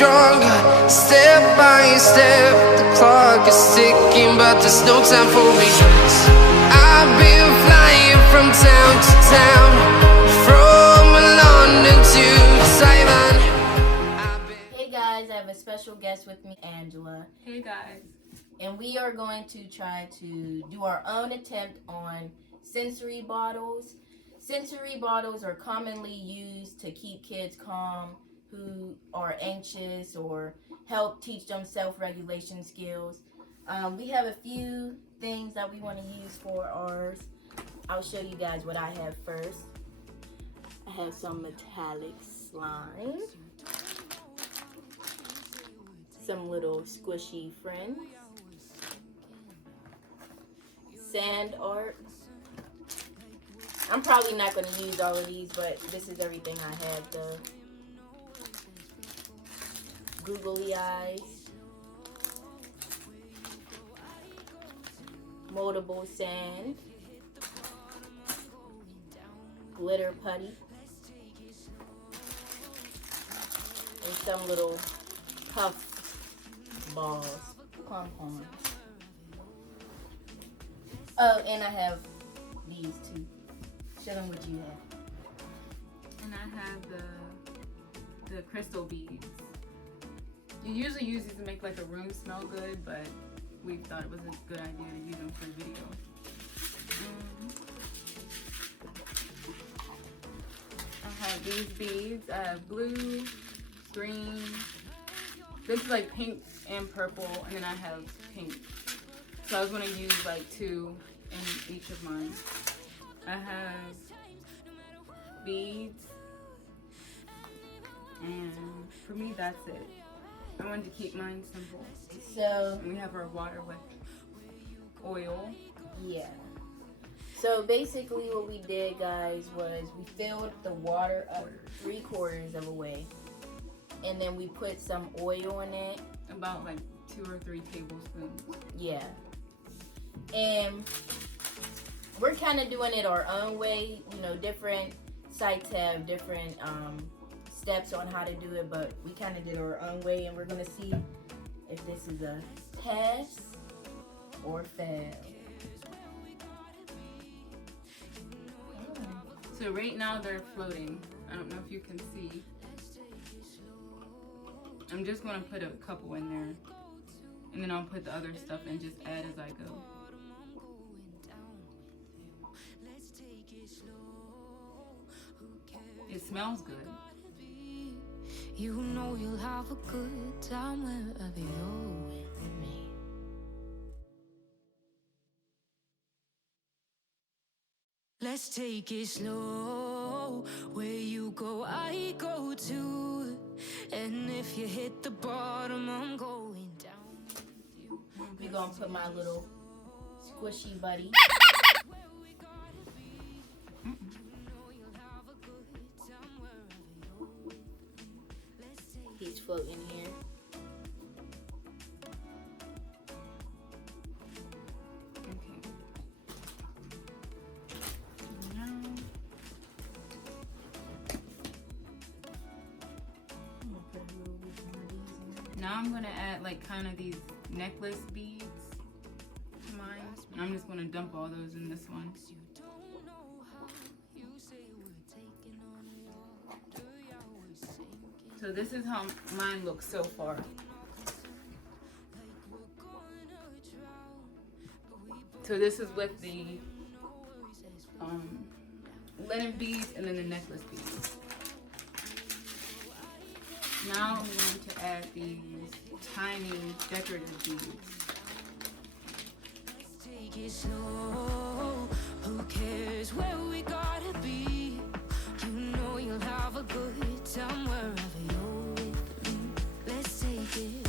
stronger. Step by step, the clock is ticking, but there's no time for regrets. I've been flying from town to town, from London to Taiwan. Hey guys, I have a special guest with me, Angela. Hey guys. And we are going to try to do our own attempt on sensory bottles. Sensory bottles are commonly used to keep kids calm who are anxious or help teach them self-regulation skills. We have a few things that we want to use for ours. I'll show you guys what I have first. I have some metallic slime, some little squishy friends, sand art. I'm probably not going to use all of these, but this is everything I have. The googly eyes, moldable sand, glitter putty, and some little puff balls, pom-poms. Oh, and I have these too. Show them what you have. And I have the crystal beads. You usually use these to make like a room smell good, but we thought it was a good idea to use them for the video. I have these beads. I have blue, green. This is like pink and purple, and then I have pink. So I was going to use like 2 in each of mine. I have beads, and for me that's it. I wanted to keep mine simple. So and we have our water with oil. Yeah. So basically what we did, guys, was we filled the water up 3/4 of a way, and then we put some oil in it. About like 2 or 3 tablespoons. Yeah. And we're kind of doing it our own way. You know, different sites have different steps on how to do it, but we kind of did our own way, and we're going to see if this is a pass or fail. So right now they're floating. I don't know if you can see. I'm just going to put a couple in there, and then I'll put the other stuff and just add as I go. It smells good. You know you'll have a good time wherever you're with me. Let's take it slow. Where you go, I go too. And if you hit the bottom, I'm going down. We're going to put my little squishy buddy. He's floating here. Okay. Now I'm gonna add like kind of these necklace beads to mine. And I'm just gonna dump all those in this one. So this is how mine looks so far. So this is with the linen beads and then the necklace beads. Now I'm going to add these tiny decorative beads. Take it slow. Who cares where we gotta be? You know you'll have a good time wherever you're with me. Let's take it.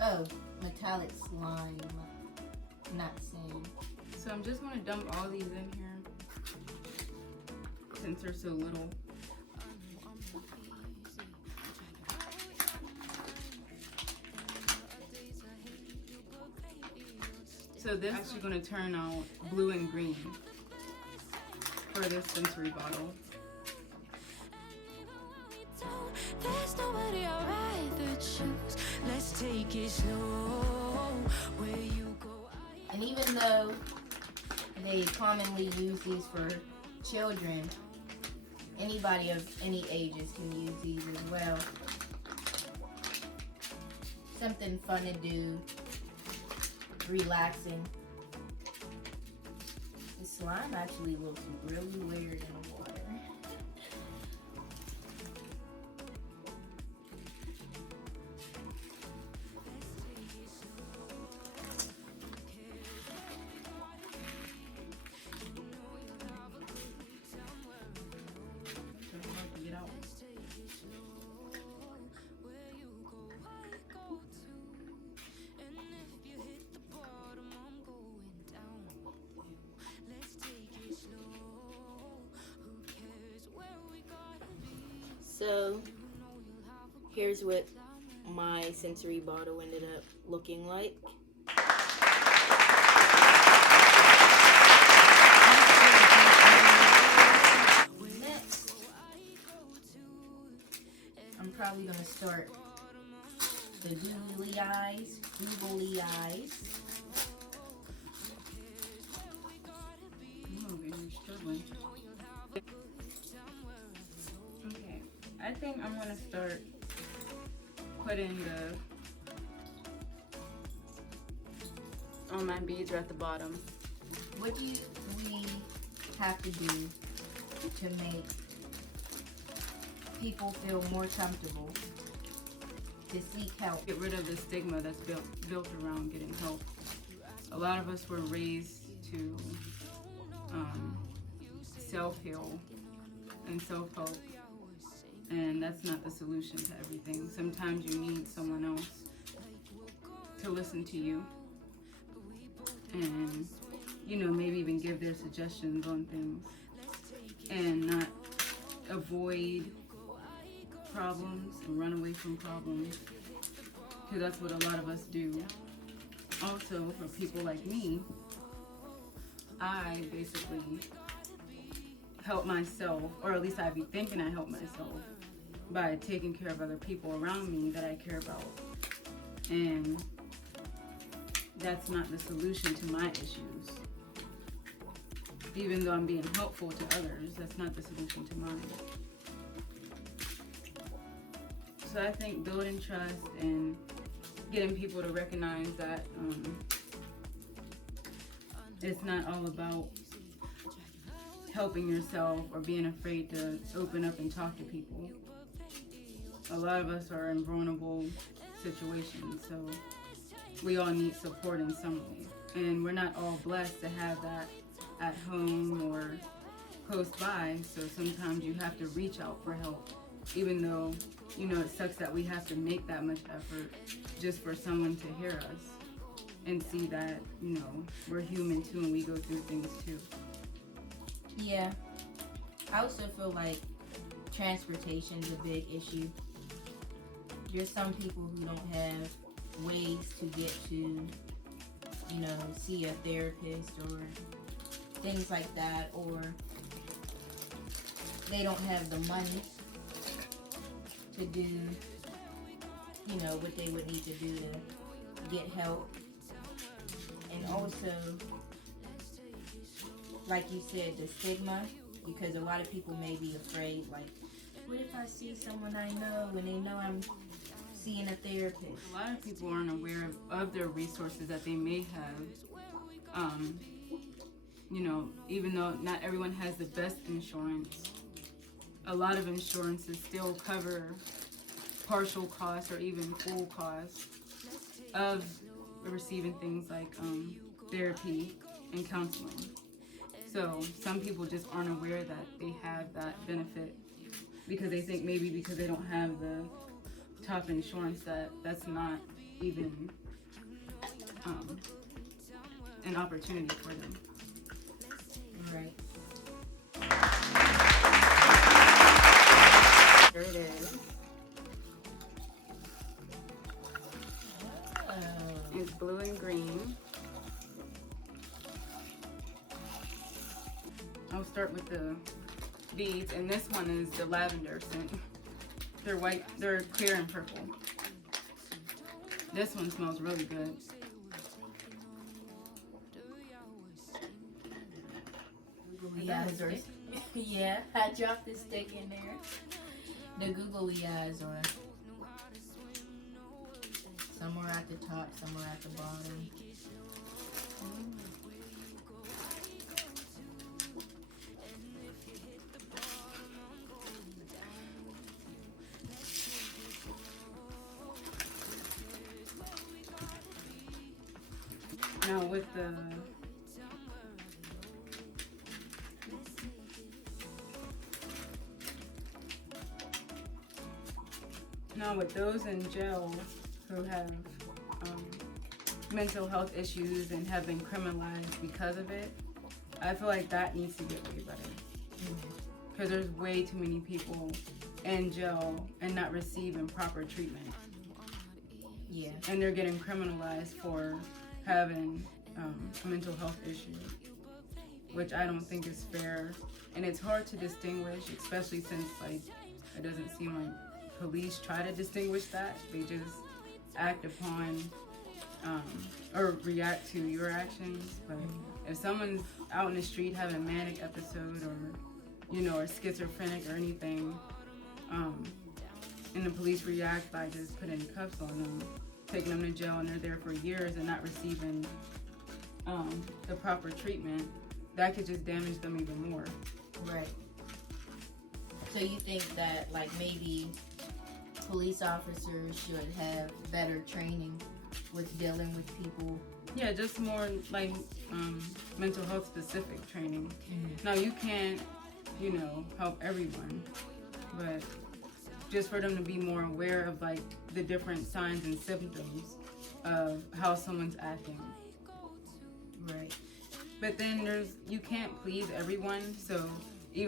Oh, metallic slime, not sand. So I'm just going to dump all these in here since they're so little. So this is actually going to turn out blue and green for this sensory bottle. There's nobody I'd rather choose. Let's take it slow. Where you go, And even though they commonly use these for children, anybody of any ages can use these as well. Something fun to do, relaxing. The slime actually looks really weird in the water. So here's what my sensory bottle ended up looking like. Next, I'm probably gonna start the googly eyes. Okay, I think I'm gonna start putting all my beads are at the bottom. What do we have to do to make people feel more comfortable to seek help? Get rid of the stigma that's built around getting help. A lot of us were raised to self-heal and self-help, and that's not the solution to everything. Sometimes you need someone else to listen to you and, you know, maybe even give their suggestions on things and not avoid problems and run away from problems, because that's what a lot of us do. Also, for people like me, I basically help myself, or at least I be thinking I help myself, by taking care of other people around me that I care about. And that's not the solution to my issues. Even though I'm being helpful to others, that's not the solution to mine. So I think building trust and getting people to recognize that it's not all about helping yourself or being afraid to open up and talk to people. A lot of us are in vulnerable situations, so we all need support in some way. And we're not all blessed to have that at home or close by, so sometimes you have to reach out for help, even though, you know, it sucks that we have to make that much effort just for someone to hear us and see that, you know, we're human too and we go through things too. Yeah, I also feel like transportation's a big issue. There's some people who don't have ways to get to, you know, see a therapist or things like that, or they don't have the money to do, you know, what they would need to do to get help. And also, like you said, the stigma, because a lot of people may be afraid, like, what if I see someone I know and they know I'm seeing a therapist? A lot of people aren't aware of their resources that they may have. You know, even though not everyone has the best insurance, a lot of insurances still cover partial costs or even full costs of receiving things like therapy and counseling. So some people just aren't aware that they have that benefit because they think maybe because they don't have the top insurance that's not even an opportunity for them. Right. There it is. It's blue and green. I'll start with the beads, and this one is the lavender scent. They're white, they're clear and purple. This one smells really good. Googly eyes are, yeah, I dropped the stick in there. The googly eyes are somewhere at the top, somewhere at the bottom. Now with the those in jail who have mental health issues and have been criminalized because of it, I feel like that needs to get way better. Because there's way too many people in jail and not receiving proper treatment. Yeah. And they're getting criminalized for having a mental health issue, which I don't think is fair. And it's hard to distinguish, especially since like it doesn't seem like police try to distinguish that. They just act upon or react to your actions. But if someone's out in the street having a manic episode or schizophrenic or anything, and the police react by just putting cuffs on them, taking them to jail, and they're there for years and not receiving the proper treatment, that could just damage them even more. Right. So you think that like maybe police officers should have better training with dealing with people? Yeah, just more like mental health specific training. Now you can't, help everyone, but just for them to be more aware of like the different signs and symptoms of how someone's acting. Right. But then you can't please everyone, so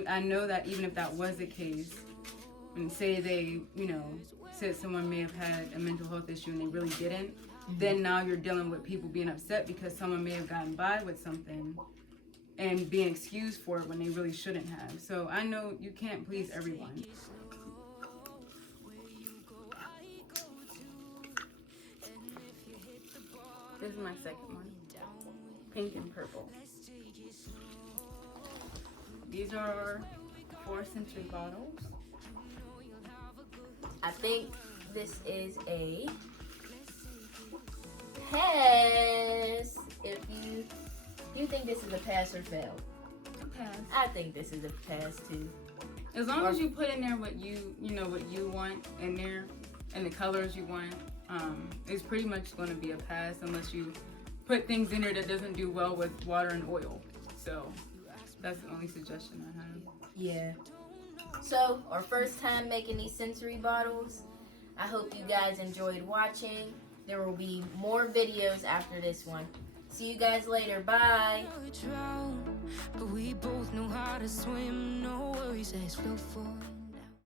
I know that even if that was the case, and say they, said someone may have had a mental health issue and they really didn't, then now you're dealing with people being upset because someone may have gotten by with something and being excused for it when they really shouldn't have. So I know you can't please everyone. This is my second one. Pink and purple. These are 4 sensory bottles. I think this is a pass. If you think this is a pass or fail? A pass. I think this is a pass too. As long as you put in there what what you want in there and the colors you want, it's pretty much going to be a pass unless you put things in there that doesn't do well with water and oil. So that's the only suggestion I have. Yeah. So, our first time making these sensory bottles. I hope you guys enjoyed watching. There will be more videos after this one. See you guys later. Bye. But we both know how to swim. No worries, let's flow forward.